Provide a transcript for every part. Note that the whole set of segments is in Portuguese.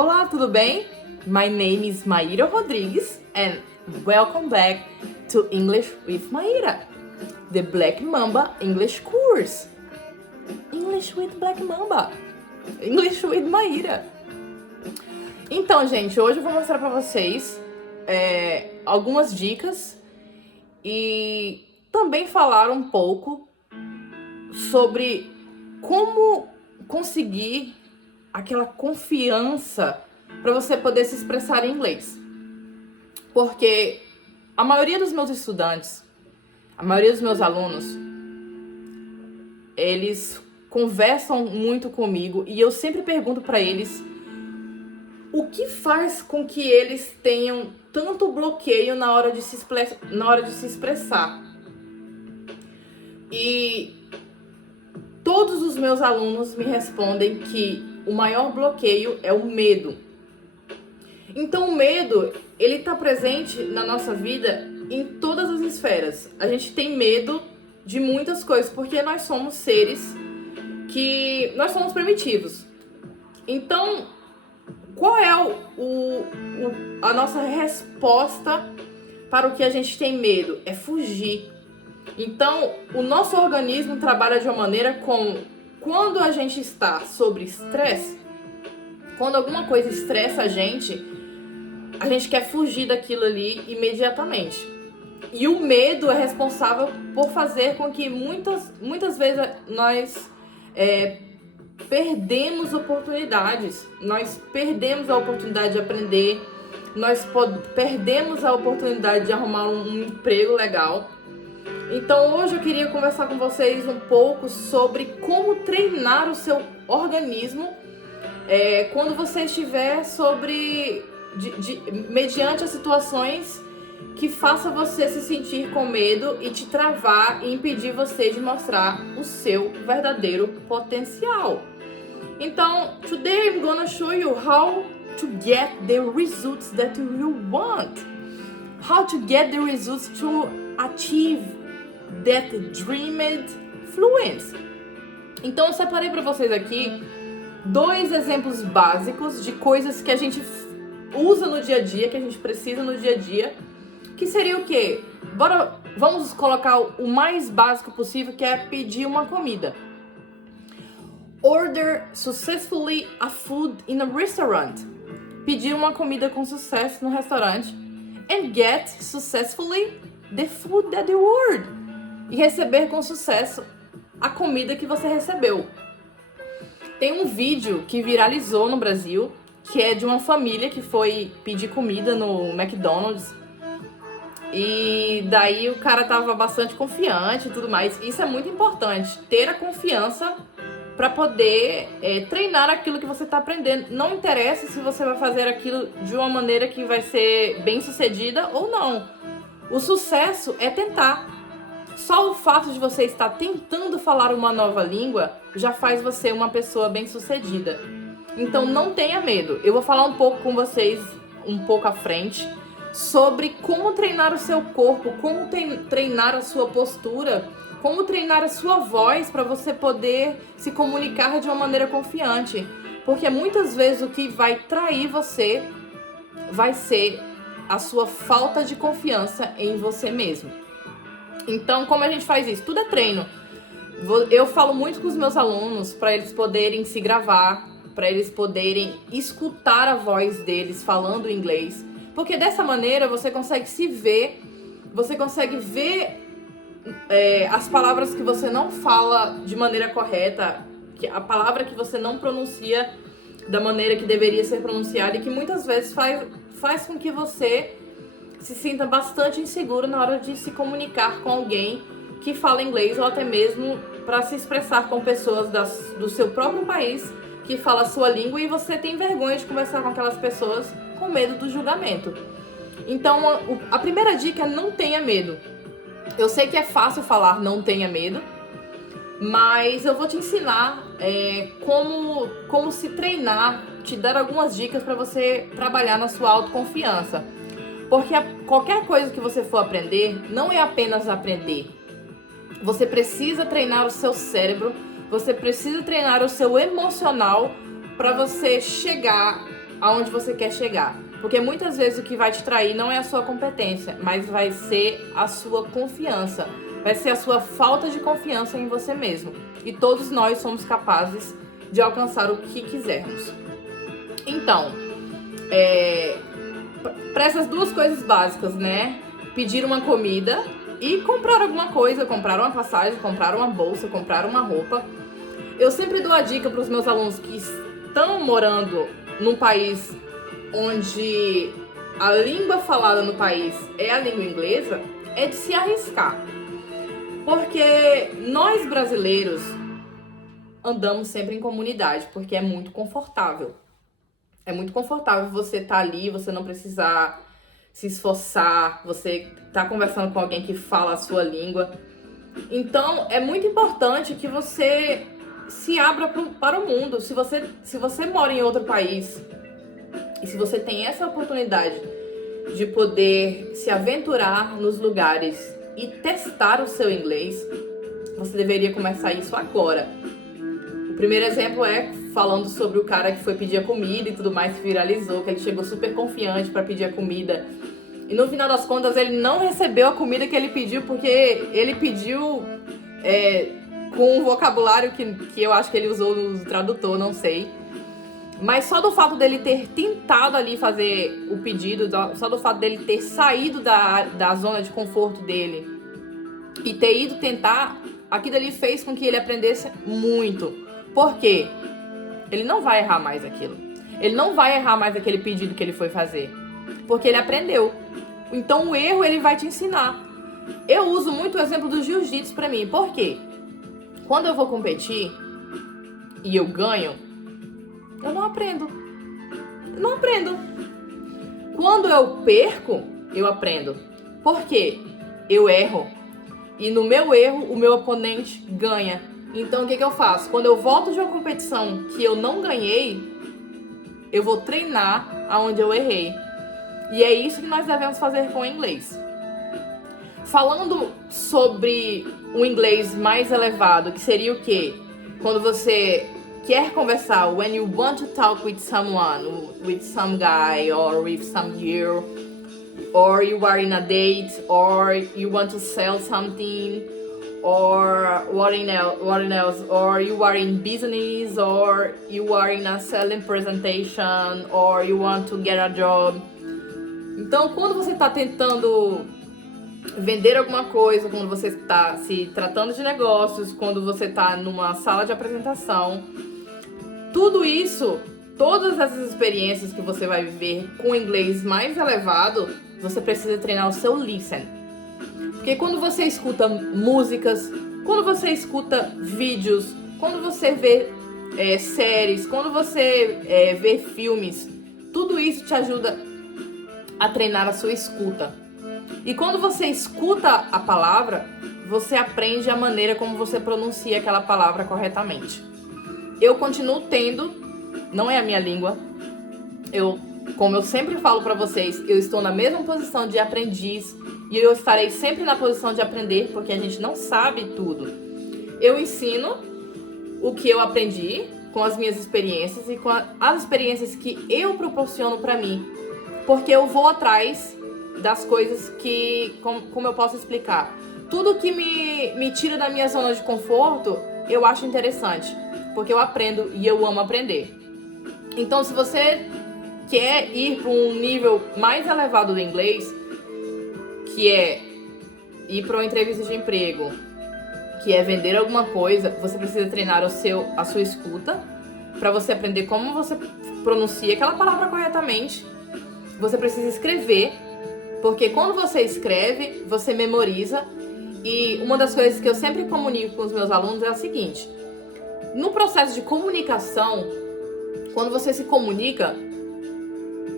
Olá, tudo bem? My name is Maíra Rodrigues and welcome back to English with Maíra, the Black Mamba English course. English with Black Mamba. English with Maíra. Então, gente, hoje eu vou mostrar pra vocês algumas dicas e também falar um pouco sobre como conseguir aquela confiança para você poder se expressar em inglês. Porque a maioria dos meus estudantes, a maioria dos meus alunos, eles conversam muito comigo e eu sempre pergunto para eles o que faz com que eles tenham tanto bloqueio na hora de se expressar. E todos os meus alunos me respondem que o maior bloqueio é o medo. Então o medo, ele tá presente na nossa vida em todas as esferas. A gente tem medo de muitas coisas, porque nós somos seres que... nós somos primitivos. Então, qual é a nossa resposta para o que a gente tem medo? É fugir. Então, o nosso organismo trabalha de uma maneira como quando a gente está sob estresse, quando alguma coisa estressa a gente quer fugir daquilo ali imediatamente. E o medo é responsável por fazer com que muitas vezes nós perdemos oportunidades. Nós perdemos a oportunidade de aprender, nós perdemos a oportunidade de arrumar um emprego legal. Então hoje eu queria conversar com vocês um pouco sobre como treinar o seu organismo quando você estiver mediante as situações que faça você se sentir com medo e te travar e impedir você de mostrar o seu verdadeiro potencial. Então, today I'm gonna show you how to get the results that you want. How to get the results to achieve that dreamed fluency. Então eu separei para vocês aqui 2 exemplos básicos de coisas que a gente usa no dia a dia, que a gente precisa no dia a dia, que seria o quê? Vamos colocar o mais básico possível, que é pedir uma comida. Order successfully a food in a restaurant. Pedir uma comida com sucesso no restaurante. And get successfully the food that you ordered. E receber com sucesso a comida que você recebeu. Tem um vídeo que viralizou no Brasil, que é de uma família que foi pedir comida no McDonald's. E daí o cara tava bastante confiante e tudo mais. Isso é muito importante, ter a confiança para poder treinar aquilo que você tá aprendendo. Não interessa se você vai fazer aquilo de uma maneira que vai ser bem sucedida ou não. O sucesso é tentar. Só o fato de você estar tentando falar uma nova língua já faz você uma pessoa bem-sucedida. Então não tenha medo. Eu vou falar um pouco com vocês, um pouco à frente, sobre como treinar o seu corpo, como treinar a sua postura, como treinar a sua voz para você poder se comunicar de uma maneira confiante. Porque muitas vezes o que vai trair você vai ser a sua falta de confiança em você mesmo. Então, como a gente faz isso? Tudo é treino. Eu falo muito com os meus alunos para eles poderem se gravar, para eles poderem escutar a voz deles falando inglês. Porque dessa maneira você consegue se ver, você consegue ver as palavras que você não fala de maneira correta, a palavra que você não pronuncia da maneira que deveria ser pronunciada e que muitas vezes faz com que você se sinta bastante inseguro na hora de se comunicar com alguém que fala inglês ou até mesmo para se expressar com pessoas do seu próprio país que fala a sua língua e você tem vergonha de conversar com aquelas pessoas com medo do julgamento. Então, a primeira dica é não tenha medo. Eu sei que é fácil falar não tenha medo, mas eu vou te ensinar como se treinar, te dar algumas dicas para você trabalhar na sua autoconfiança. Porque qualquer coisa que você for aprender, não é apenas aprender. Você precisa treinar o seu cérebro, você precisa treinar o seu emocional para você chegar aonde você quer chegar. Porque muitas vezes o que vai te trair não é a sua competência, mas vai ser a sua confiança. Vai ser a sua falta de confiança em você mesmo. E todos nós somos capazes de alcançar o que quisermos. Então, para essas duas coisas básicas, né? Pedir uma comida e comprar alguma coisa, comprar uma passagem, comprar uma bolsa, comprar uma roupa. Eu sempre dou a dica para os meus alunos que estão morando num país onde a língua falada no país é a língua inglesa, é de se arriscar. Porque nós brasileiros andamos sempre em comunidade, porque é muito confortável. É muito confortável você estar ali, você não precisar se esforçar, você tá conversando com alguém que fala a sua língua. Então, é muito importante que você se abra para o mundo. Se você mora em outro país e se você tem essa oportunidade de poder se aventurar nos lugares e testar o seu inglês, você deveria começar isso agora. O primeiro exemplo é falando sobre o cara que foi pedir a comida e tudo mais, que viralizou, que ele chegou super confiante para pedir a comida. E no final das contas ele não recebeu a comida que ele pediu, porque ele pediu com um vocabulário que eu acho que ele usou no tradutor, não sei. Mas só do fato dele ter tentado ali fazer o pedido, só do fato dele ter saído da zona de conforto dele e ter ido tentar, aquilo ali fez com que ele aprendesse muito. Por quê? Ele não vai errar mais aquilo. Ele não vai errar mais aquele pedido que ele foi fazer. Porque ele aprendeu. Então o erro ele vai te ensinar. Eu uso muito o exemplo do jiu-jitsu pra mim. Por quê? Quando eu vou competir e eu ganho, eu não aprendo. Eu não aprendo. Quando eu perco, eu aprendo. Por quê? Eu erro. E no meu erro, o meu oponente ganha. Então, o que eu faço? Quando eu volto de uma competição que eu não ganhei, eu vou treinar aonde eu errei. E é isso que nós devemos fazer com o inglês. Falando sobre o inglês mais elevado, que seria o quê? Quando você quer conversar, when you want to talk with someone, with some guy or with some girl, or you are in a date, or you want to sell something, or what else, or you are in business, or you are in a selling presentation, or you want to get a job. Então, quando você está tentando vender alguma coisa, quando você está se tratando de negócios, quando você está numa sala de apresentação, tudo isso, todas essas experiências que você vai viver com inglês mais elevado, você precisa treinar o seu listen. Porque quando você escuta músicas, quando você escuta vídeos, quando você vê séries, quando você vê filmes, tudo isso te ajuda a treinar a sua escuta. E quando você escuta a palavra, você aprende a maneira como você pronuncia aquela palavra corretamente. Eu continuo tendo, não é a minha língua, como eu sempre falo pra vocês, eu estou na mesma posição de aprendiz e eu estarei sempre na posição de aprender, porque a gente não sabe tudo. Eu ensino o que eu aprendi com as minhas experiências e com as experiências que eu proporciono pra mim, porque eu vou atrás das coisas que, como eu posso explicar, tudo que me tira da minha zona de conforto, eu acho interessante, porque eu aprendo e eu amo aprender. Então, se você quer ir para um nível mais elevado do inglês, que é ir para uma entrevista de emprego, que é vender alguma coisa, você precisa treinar a sua escuta para você aprender como você pronuncia aquela palavra corretamente. Você precisa escrever, porque quando você escreve, você memoriza. E uma das coisas que eu sempre comunico com os meus alunos é a seguinte: no processo de comunicação, quando você se comunica,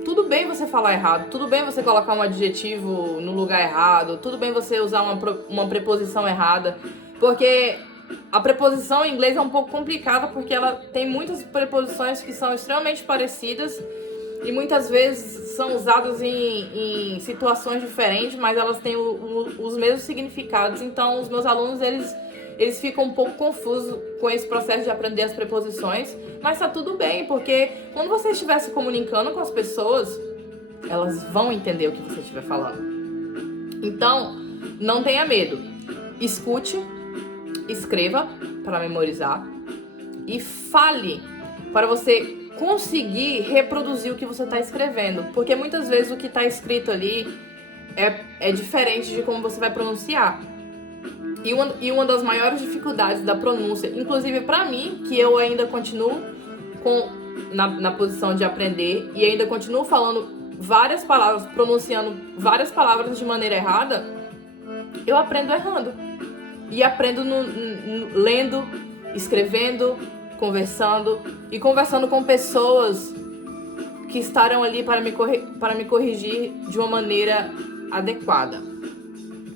tudo bem você falar errado, tudo bem você colocar um adjetivo no lugar errado, tudo bem você usar uma preposição errada, porque a preposição em inglês é um pouco complicada, porque ela tem muitas preposições que são extremamente parecidas e muitas vezes são usadas em situações diferentes, mas elas têm os mesmos significados. Então, os meus alunos, eles ficam um pouco confusos com esse processo de aprender as preposições, mas tá tudo bem, porque quando você estiver se comunicando com as pessoas, elas vão entender o que você estiver falando. Então, não tenha medo. Escute, escreva para memorizar e fale para você conseguir reproduzir o que você está escrevendo, porque muitas vezes o que está escrito ali é diferente de como você vai pronunciar. E uma das maiores dificuldades da pronúncia, inclusive para mim, que eu ainda continuo na posição de aprender e ainda continuo falando várias palavras, pronunciando várias palavras de maneira errada, eu aprendo errando. E aprendo lendo, escrevendo, conversando com pessoas que estarão ali para me corrigir de uma maneira adequada.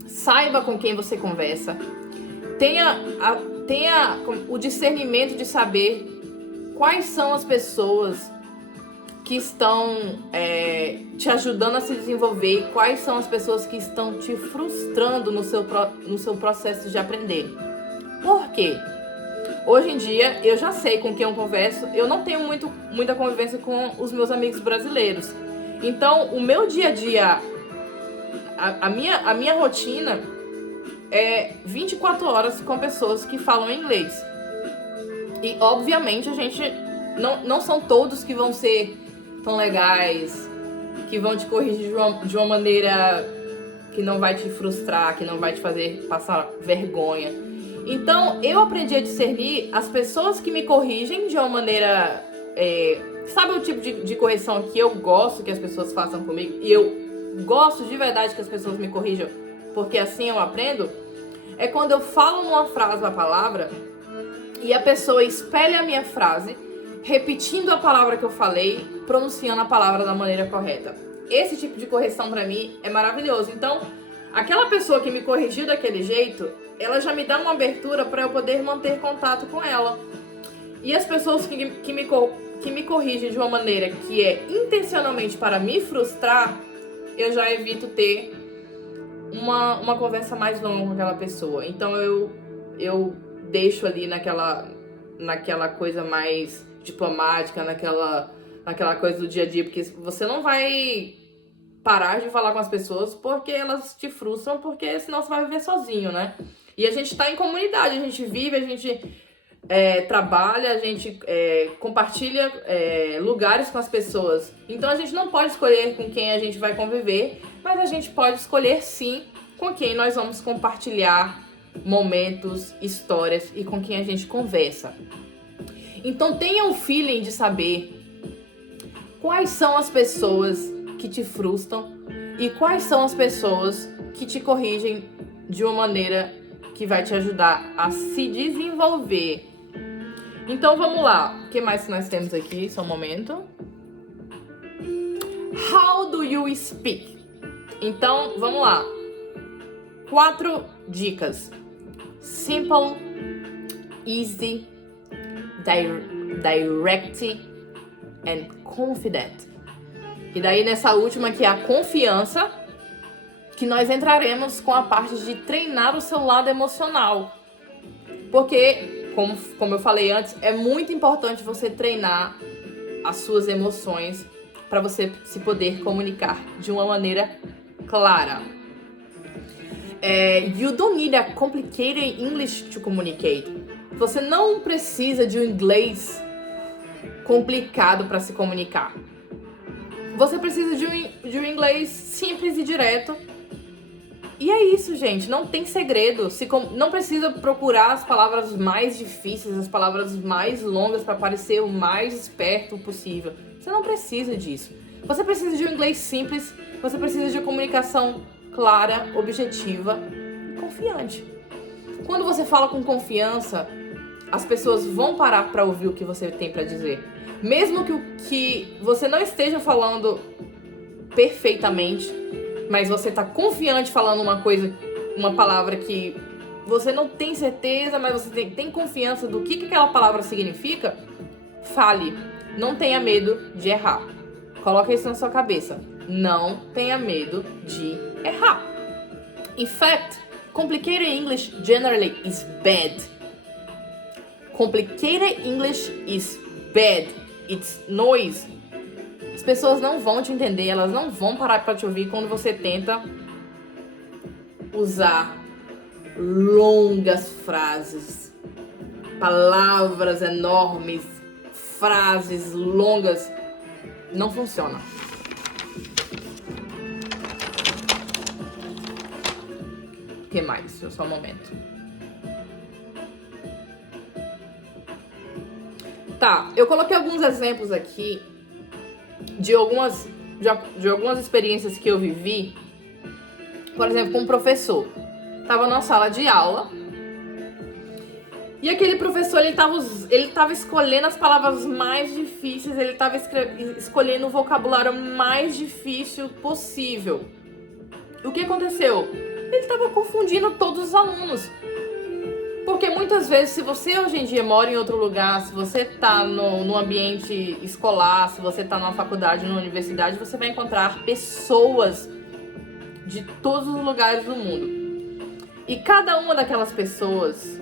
Saiba com quem você conversa. Tenha o discernimento de saber quais são as pessoas que estão te ajudando a se desenvolver e quais são as pessoas que estão te frustrando no seu processo de aprender. Por quê? Hoje em dia, eu já sei com quem eu converso. Eu não tenho muita convivência com os meus amigos brasileiros. Então, o meu dia a dia, a minha rotina é 24 horas com pessoas que falam inglês. E, obviamente, a gente não são todos que vão ser tão legais, que vão te corrigir de uma maneira que não vai te frustrar, que não vai te fazer passar vergonha. Então, eu aprendi a discernir as pessoas que me corrigem de uma maneira... sabe o tipo de correção que eu gosto que as pessoas façam comigo? E eu gosto de verdade que as pessoas me corrijam, porque assim eu aprendo. É quando eu falo numa frase uma palavra e a pessoa espelha a minha frase, repetindo a palavra que eu falei, pronunciando a palavra da maneira correta. Esse tipo de correção pra mim é maravilhoso. Então, aquela pessoa que me corrigiu daquele jeito, ela já me dá uma abertura para eu poder manter contato com ela. E as pessoas que me corrigem de uma maneira que é intencionalmente para me frustrar, eu já evito ter uma conversa mais longa com aquela pessoa. Então eu deixo ali naquela coisa mais diplomática, naquela coisa do dia a dia, porque você não vai parar de falar com as pessoas porque elas te frustram, porque senão você vai viver sozinho, né? E a gente tá em comunidade, a gente vive, a gente trabalha, a gente compartilha lugares com as pessoas. Então a gente não pode escolher com quem a gente vai conviver, mas a gente pode escolher sim com quem nós vamos compartilhar momentos, histórias e com quem a gente conversa. Então tenha o feeling de saber quais são as pessoas que te frustram e quais são as pessoas que te corrigem de uma maneira que vai te ajudar a se desenvolver. Então vamos lá, o que mais nós temos aqui? Só um momento. How do you speak? Então vamos lá. 4 dicas. Simple, easy, direct and confident. E daí nessa última que é a confiança, que nós entraremos com a parte de treinar o seu lado emocional. Porque, como eu falei antes, é muito importante você treinar as suas emoções para você se poder comunicar de uma maneira clara. You don't need a complicated English to communicate. Você não precisa de um inglês complicado para se comunicar. Você precisa de um inglês simples e direto. E é isso, gente. Não tem segredo. Não precisa procurar as palavras mais difíceis, as palavras mais longas para parecer o mais esperto possível. Você não precisa disso. Você precisa de um inglês simples. Você precisa de uma comunicação clara, objetiva e confiante. Quando você fala com confiança, as pessoas vão parar para ouvir o que você tem para dizer. Mesmo que você não esteja falando perfeitamente, mas você tá confiante falando uma palavra que você não tem certeza, mas você tem confiança do que aquela palavra significa, fale. Não tenha medo de errar. Coloca isso na sua cabeça. Não tenha medo de errar. In fact, Complicated English generally is bad. Complicated English is bad. It's noise. As pessoas não vão te entender, elas não vão parar para te ouvir quando você tenta usar longas frases, palavras enormes, frases longas. Não funciona. O que mais? Só um momento. Tá, eu coloquei alguns exemplos aqui de algumas experiências que eu vivi. Por exemplo, com um professor. Tava numa sala de aula e aquele professor, ele tava escolhendo as palavras mais difíceis, ele tava escolhendo o vocabulário mais difícil possível. O que aconteceu? Ele tava confundindo todos os alunos. Porque muitas vezes, se você hoje em dia mora em outro lugar, se você tá no ambiente escolar, se você tá numa faculdade, numa universidade, você vai encontrar pessoas de todos os lugares do mundo. E cada uma daquelas pessoas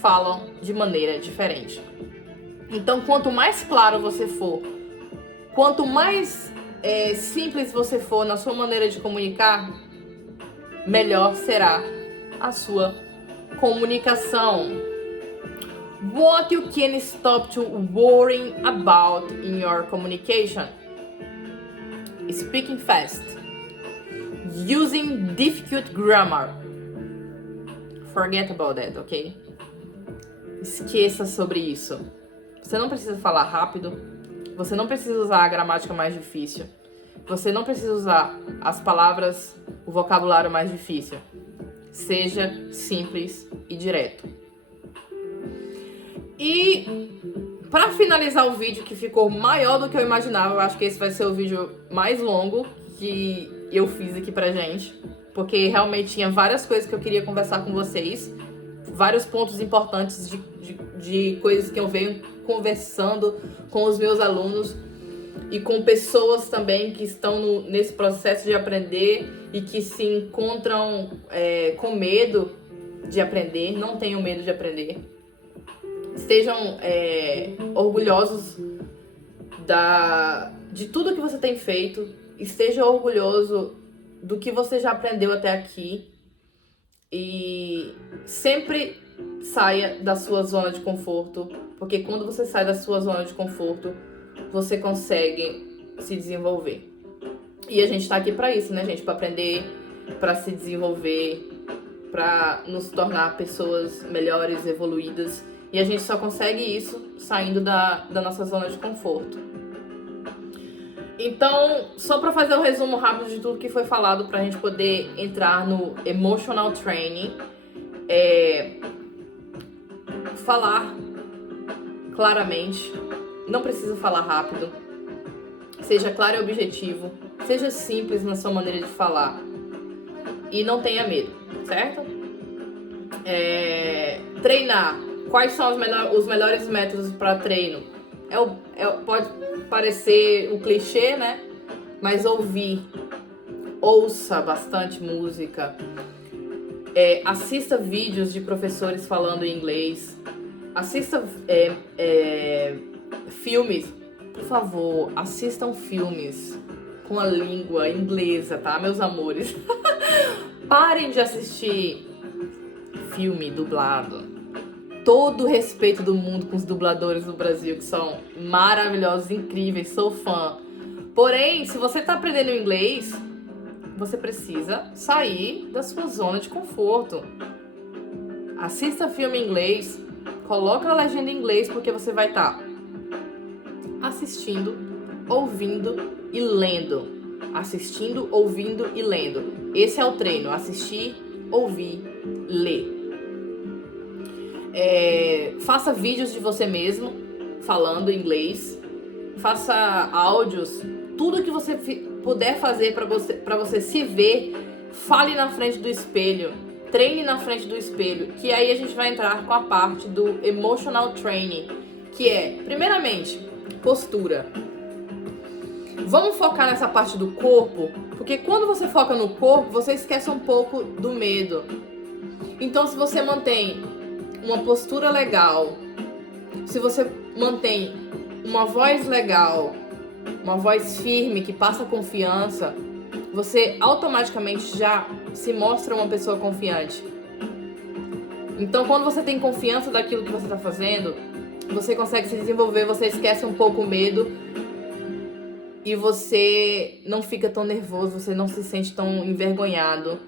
falam de maneira diferente. Então, quanto mais claro você for, quanto mais simples você for na sua maneira de comunicar, melhor será a sua comunicação. What you can stop to worrying about in your communication? Speaking fast. Using difficult grammar. Forget about that, ok? Esqueça sobre isso. Você não precisa falar rápido. Você não precisa usar a gramática mais difícil. Você não precisa usar as palavras, o vocabulário mais difícil. Seja simples e direto. E para finalizar o vídeo, que ficou maior do que eu imaginava, eu acho que esse vai ser o vídeo mais longo que eu fiz aqui pra gente, porque realmente tinha várias coisas que eu queria conversar com vocês, vários pontos importantes de coisas que eu venho conversando com os meus alunos e com pessoas também que estão nesse processo de aprender e que se encontram com medo de aprender. Não tenham medo de aprender. Estejam orgulhosos de tudo que você tem feito. Esteja orgulhoso do que você já aprendeu até aqui. E sempre saia da sua zona de conforto, porque quando você sai da sua zona de conforto, você consegue se desenvolver. E a gente tá aqui pra isso, né, gente? Pra aprender, pra se desenvolver, pra nos tornar pessoas melhores, evoluídas. E a gente só consegue isso saindo da nossa zona de conforto. Então, só pra fazer um resumo rápido de tudo que foi falado, pra gente poder entrar no Emotional Training, falar claramente, não precisa falar rápido, seja claro e objetivo, seja simples na sua maneira de falar e não tenha medo, certo? Treinar. Quais são os melhores métodos para treino? Pode parecer um clichê, né? Mas ouça bastante música, assista vídeos de professores falando inglês, assista filmes, por favor, assistam filmes com a língua inglesa, tá, meus amores? Parem de assistir filme dublado. Todo o respeito do mundo com os dubladores do Brasil, que são maravilhosos, incríveis, sou fã. Porém, se você tá aprendendo inglês, você precisa sair da sua zona de conforto. Assista filme em inglês, coloca a legenda em inglês, porque você vai estar assistindo, ouvindo e lendo. Assistindo, ouvindo e lendo. Esse é o treino, assistir, ouvir, ler. Faça vídeos de você mesmo falando inglês, faça áudios, tudo que você puder fazer para você se ver. Fale na frente do espelho, treine na frente do espelho, que aí a gente vai entrar com a parte do Emotional Training, que é, primeiramente, postura. Vamos focar nessa parte do corpo, porque quando você foca no corpo, você esquece um pouco do medo. Então, se você mantém uma postura legal, se você mantém uma voz legal, uma voz firme que passa confiança, você automaticamente já se mostra uma pessoa confiante. Então, quando você tem confiança daquilo que você está fazendo, você consegue se desenvolver, você esquece um pouco o medo e você não fica tão nervoso, você não se sente tão envergonhado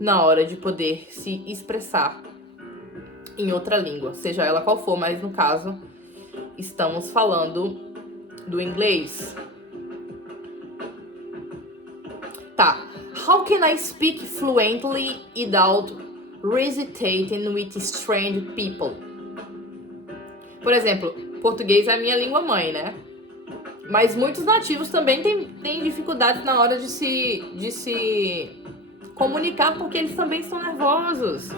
na hora de poder se expressar em outra língua, seja ela qual for, mas no caso, estamos falando do inglês. Tá. How can I speak fluently without hesitating with strange people? Por exemplo, português é a minha língua mãe, né? Mas muitos nativos também têm dificuldades na hora de se comunicar, porque eles também são nervosos.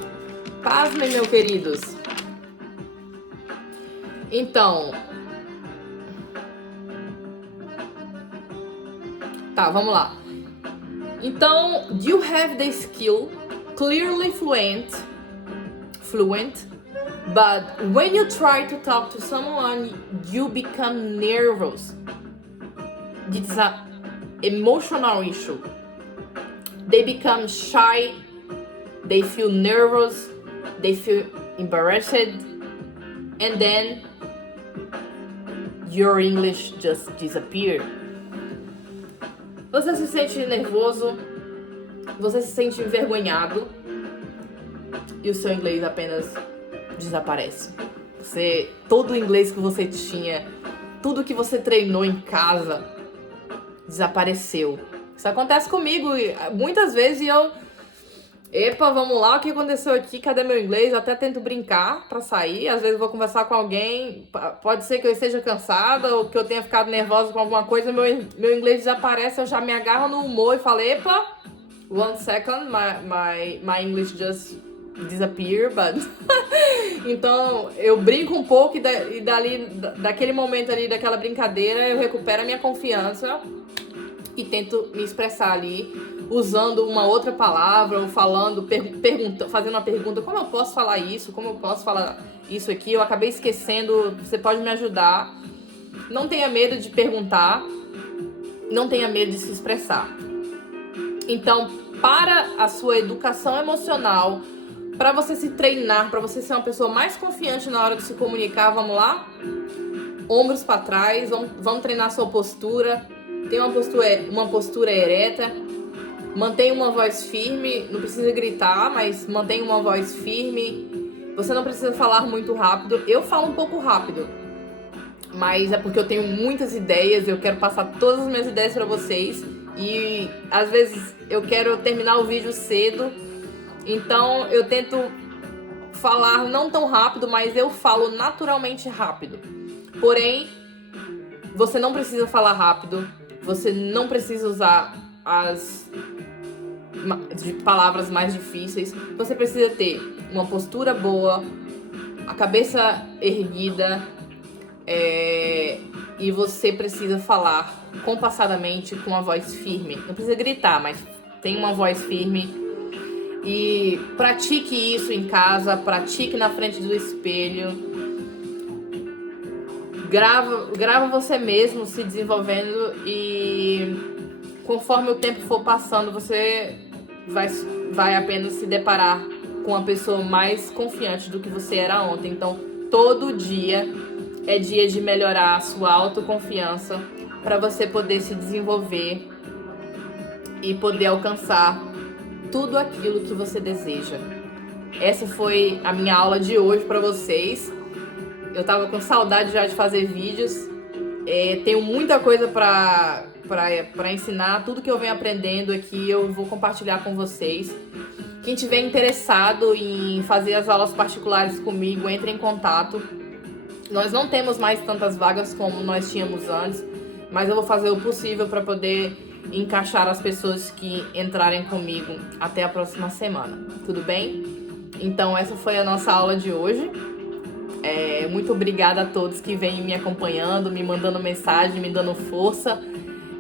Pasmem, meus queridos. Então... Tá, vamos lá. Então, do you have the skill clearly fluent, but when you try to talk to someone, you become nervous. It's an emotional issue. They become shy, they feel nervous, they feel embarrassed, and then your English just disappears. Você se sente nervoso, você se sente envergonhado e o seu inglês apenas desaparece. Todo o inglês que você tinha, tudo que você treinou em casa, desapareceu. Isso acontece comigo muitas vezes e eu... Epa, vamos lá, o que aconteceu aqui? Cadê meu inglês? Eu até tento brincar pra sair. Às vezes eu vou conversar com alguém. Pode ser que eu esteja cansada ou que eu tenha ficado nervosa com alguma coisa. Meu inglês desaparece, eu já me agarro no humor e falo, epa, 1 second, my English just disappear, but... Então, eu brinco um pouco e daquele momento ali, daquela brincadeira, eu recupero a minha confiança e tento me expressar ali usando uma outra palavra ou falando, fazendo uma pergunta, como eu posso falar isso? Como eu posso falar isso aqui? Eu acabei esquecendo, você pode me ajudar? Não tenha medo de perguntar, não tenha medo de se expressar. Então, para a sua educação emocional, para você se treinar, para você ser uma pessoa mais confiante na hora de se comunicar, vamos lá? Ombros para trás, vamos treinar a sua postura. Tenha uma postura ereta. Mantenha uma voz firme, não precisa gritar, mas mantenha uma voz firme. Você não precisa falar muito rápido. Eu falo um pouco rápido, mas é porque eu tenho muitas ideias, eu quero passar todas as minhas ideias para vocês. E às vezes eu quero terminar o vídeo cedo, então eu tento falar não tão rápido, mas eu falo naturalmente rápido. Porém, você não precisa falar rápido, você não precisa usar as palavras mais difíceis. Você precisa ter uma postura boa, a cabeça erguida, e você precisa falar compassadamente com uma voz firme. Não precisa gritar, mas tem uma voz firme. E pratique isso em casa, pratique na frente do espelho. Grava você mesmo se desenvolvendo e conforme o tempo for passando, você vai apenas se deparar com uma pessoa mais confiante do que você era ontem. Então, todo dia é dia de melhorar a sua autoconfiança para você poder se desenvolver e poder alcançar tudo aquilo que você deseja. Essa foi a minha aula de hoje para vocês. Eu tava com saudade já de fazer vídeos. Tenho muita coisa para ensinar. Tudo que eu venho aprendendo aqui eu vou compartilhar com vocês. Quem tiver interessado em fazer as aulas particulares comigo, entre em contato. Nós não temos mais tantas vagas como nós tínhamos antes, mas eu vou fazer o possível para poder encaixar as pessoas que entrarem comigo até a próxima semana. Tudo bem? Então essa foi a nossa aula de hoje. Muito obrigada a todos que vêm me acompanhando, me mandando mensagem, me dando força.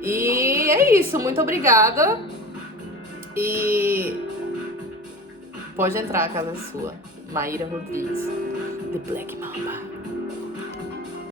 E é isso, muito obrigada. E Pode entrar, a casa é sua. Maíra Rodrigues, The Black Mamba.